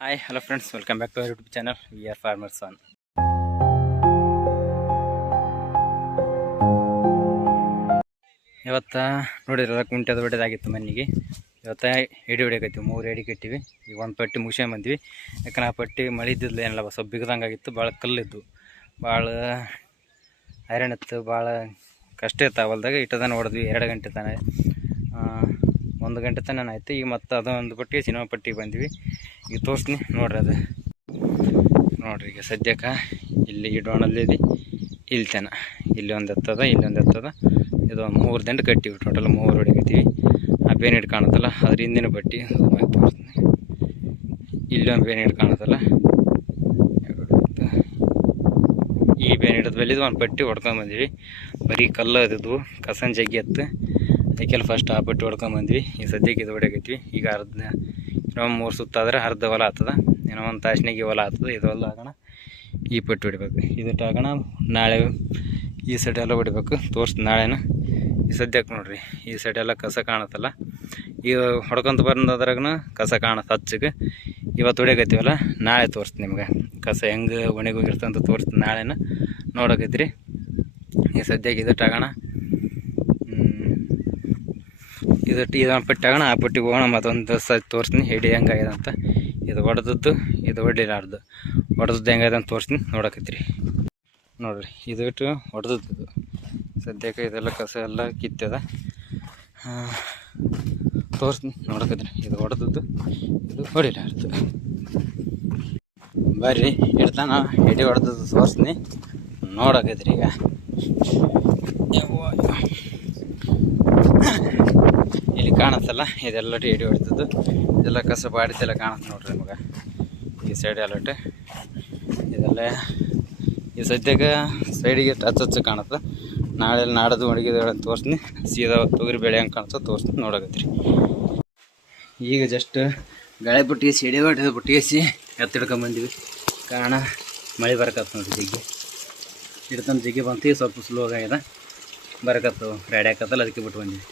Hi hello friends, welcome back to our YouTube channel we are farmers on. ಇವತ್ತು ನೋಡಿದ್ರಲ್ಲ ಕುಂಟೆದ ಹೊಡೆದಾಗಿತ್ತು ಮನೆಗೆ. ಇವತ್ತು ಎಡಿ ಹೊಡಿಯಕತ್ತೀವಿ, 3 ಎಡಿ ಕಟ್ಟಿವಿ. ಈಗ ಒಂದು ಪಟ್ಟಿ ಮುಗಿಸ್ಕೊಂಡು ಬಂದ್ವಿ. ಯಾಕಂದ್ರೆ ಆ ಪಟ್ಟಿ ಮಳೆ ಇದ್ದಿದ್ದು ಏನಲ್ಲ, ಸ್ವಲ್ಪ ಬಿಗದಂಗೆ ಆಗಿತ್ತು. ಭಾಳ ಕಲ್ಲಿದ್ದು, ಭಾಳ ಐರನ್ ಇತ್ತು, ಭಾಳ ಕಷ್ಟ ಇತ್ತು. ಅವಲ್ದಾಗ ಇಟ್ಟದನ್ನು ಹೊಡೆದ್ವಿ 2 ಗಂಟೆ ತನಕ, 1 ಗಂಟೆ ತನಕ ಆಯಿತು. ಈಗ ಮತ್ತೆ ಅದೊಂದು ಪಟ್ಟಿ ಸಿನಿಮಾ ಪಟ್ಟಿಗೆ ಬಂದ್ವಿ. ಈಗ ತೋರಿಸ್ತೀನಿ ನೋಡ್ರಿ. ಅದು ನೋಡ್ರಿ, ಈಗ ಸದ್ಯಕ್ಕೆ ಇಲ್ಲಿ ಈ ಡೋಣಲ್ಲಿದೆ, ಇಲ್ಲಿ ತನ ಇಲ್ಲಿ ಒಂದು ಎತ್ತದ, ಇಲ್ಲಿ ಒಂದು ಎತ್ತದ. ಇದು 3 ದಂಡು ಕಟ್ಟಿವಿ, ಟೋಟಲ್ 3 ಹೊಡಿಕತ್ತೀವಿ. ಆ ಬೇನ್ ಹಿಡ್ ಕಾಣುತ್ತಲ್ಲ, ಅದ್ರ ಹಿಂದಿನ ಪಟ್ಟಿ ತೋರಿಸ್ತೀನಿ. ಇಲ್ಲೊಂದು ಬೇನ್ ಹಿಡ್ ಕಾಣುತ್ತಲ್ಲ, ಈ ಬೇನ್ ಹಿಡಿದ ಬೆಲ್ಲಿದ್ದು ಒಂದು ಪಟ್ಟಿ ಹೊಡ್ಕೊಂಡು ಬಂದ್ವಿ. ಬರೀ ಕಲ್ಲು ಅದಿದ್ವು, ಕಸನ್ ಜಗ್ಗಿ ಎತ್ತು. ಅದಕ್ಕೆಲ್ಲ ಫಸ್ಟ್ ಆ ಪಟ್ಟಿ ಹೊಡ್ಕೊಂಬಂದ್ವಿ. ಈಗ ಸದ್ಯಕ್ಕೆ ಇದು ಹೊಡಿಯಕತ್ತೀವಿ. ಈಗ ಇನ್ನೊಂದು 3 ಸುತ್ತಾದ್ರೆ ಅರ್ಧ ಹೊಲ ಆಗ್ತದೆ. ಏನೋ ಒಂದು ತಾಸಿನಾಗೆ ಹೊಲ ಆಗ್ತದೆ. ಇದು ಹೊಲ ಆಗೋಣ ಈ ಪಟ್ಟಿ ಹೊಡಿಬೇಕು. ಇದಟ್ಟು ಆಗೋಣ ನಾಳೆ ಈ ಸೈಡ್ ಎಲ್ಲ ಹೊಡಿಬೇಕು. ತೋರಿಸ್ತೀನಿ ನಾಳೆನ. ಈ ಸದ್ಯಕ್ಕೆ ನೋಡಿರಿ, ಈ ಸೈಡೆಲ್ಲ ಕಸ ಕಾಣುತ್ತಲ್ಲ, ಈಗ ಹೊಡ್ಕೊಂತ ಬಂದದ್ರಾಗ ಕಸ ಕಾಣುತ್ತೆ ಹಚ್ಚಗೆ. ಇವತ್ತು ಹೊಡಿಯಕತ್ತೀವಲ್ಲ, ನಾಳೆ ತೋರಿಸ್ತೀನಿ ನಿಮ್ಗೆ ಕಸ ಹೆಂಗೆ ಒಣಗೋಗಿರ್ತಂತ ತೋರಿಸ್ತೀನಿ ನಾಳೆನ. ನೋಡಕತ್ತೀರಿ. ಈ ಸದ್ಯಕ್ಕೆ ಇದಟ್ಟು ಆಗೋಣ, ಇದೊಂದು ಪಟ್ಟಿ ಆಗೋಣ. ಆ ಪಟ್ಟಿಗೆ ಹೋಗೋಣ, ಮತ್ತೊಂದು ಸತಿ ತೋರಿಸ್ತೀನಿ ಎಡಿ ಹೆಂಗಾಗಿದೆ ಅಂತ. ಇದು ಹೊಡೆದದ್ದು, ಇದು ಹೊಡಿಲಾರ್ದು. ಹೊಡೆದದ್ದು ಹೆಂಗಾಗಿದೆ ಅಂತ ತೋರಿಸ್ತೀನಿ, ನೋಡಕತ್ತೀರಿ. ನೋಡಿರಿ, ಇದಟ್ಟು ಹೊಡೆದದ್ದು. ಸದ್ಯಕ್ಕೆ ಇದೆಲ್ಲ ಕಸ ಎಲ್ಲ ಕಿತ್ತದ. ತೋರಿಸ್ತೀನಿ, ನೋಡಕತ್ತೀರಿ. ಇದು ಹೊಡೆದದ್ದು, ಇದು ಹೊಡಿಲಾರ್ದು. ಬರ್ರಿ, ಇಡ್ತಾನ ಎಡಿ ಹೊಡೆದದ್ದು ತೋರಿಸ್ತೀನಿ, ನೋಡಕತ್ತೀರಿ. ಈಗ ಇಲ್ಲಿ ಕಾಣುತ್ತಲ್ಲ, ಇದೆಲ್ಲ ಎಡಿ ಹೊಡಿತದ್ದು. ಇದೆಲ್ಲ ಕಸ ಬಾಡಿದ್ದೆಲ್ಲ ಕಾಣುತ್ತೆ ನೋಡ್ರಿ ನಿಮಗೆ. ಈ ಸೈಡ್ ಎಲ್ಲಟ್ಟು ಇದೆಲ್ಲ ಈ ಸದ್ಯಕ್ಕೆ ಸೈಡಿಗೆ ಹಚ್ಚ ಕಾಣುತ್ತೆ. ನಾಳೆ ನಾಡದು ಒಣಗಿದ ತೋರಿಸ್ತೀನಿ. ಸೀದಾ ತೊಗರಿ ಬೆಳೆ ಹೆಂಗೆ ಕಾಣುತ್ತೆ ತೋರಿಸ್ತೀನಿ, ನೋಡಕತ್ತೀರಿ. ಈಗ ಜಸ್ಟ್ ಗಾಳಿ ಬುಟ್ಟಿಗೆ ಎಡಿ ಹೊಡೆದ ಬುಟ್ಟಿಗೆಸಿ ಎತ್ತಿಡ್ಕೊಂಬಂದಿವಿ. ಕಾರಣ ಮಳೆ ಬರಕತ್ತ ನೋಡ್ರಿ, ಜಗ್ಗಿ ಹಿಡ್ತಂದು ಜಗ್ಗಿ ಬಂತು. ಸ್ವಲ್ಪ ಸ್ಲೋ ಆಗಿದೆ, ಬರಕತ್ತು ರೆಡಿ ಆಕತ್ತಲ್ಲ, ಅದಕ್ಕೆ ಬಿಟ್ಟು ಬಂದಿವಿ.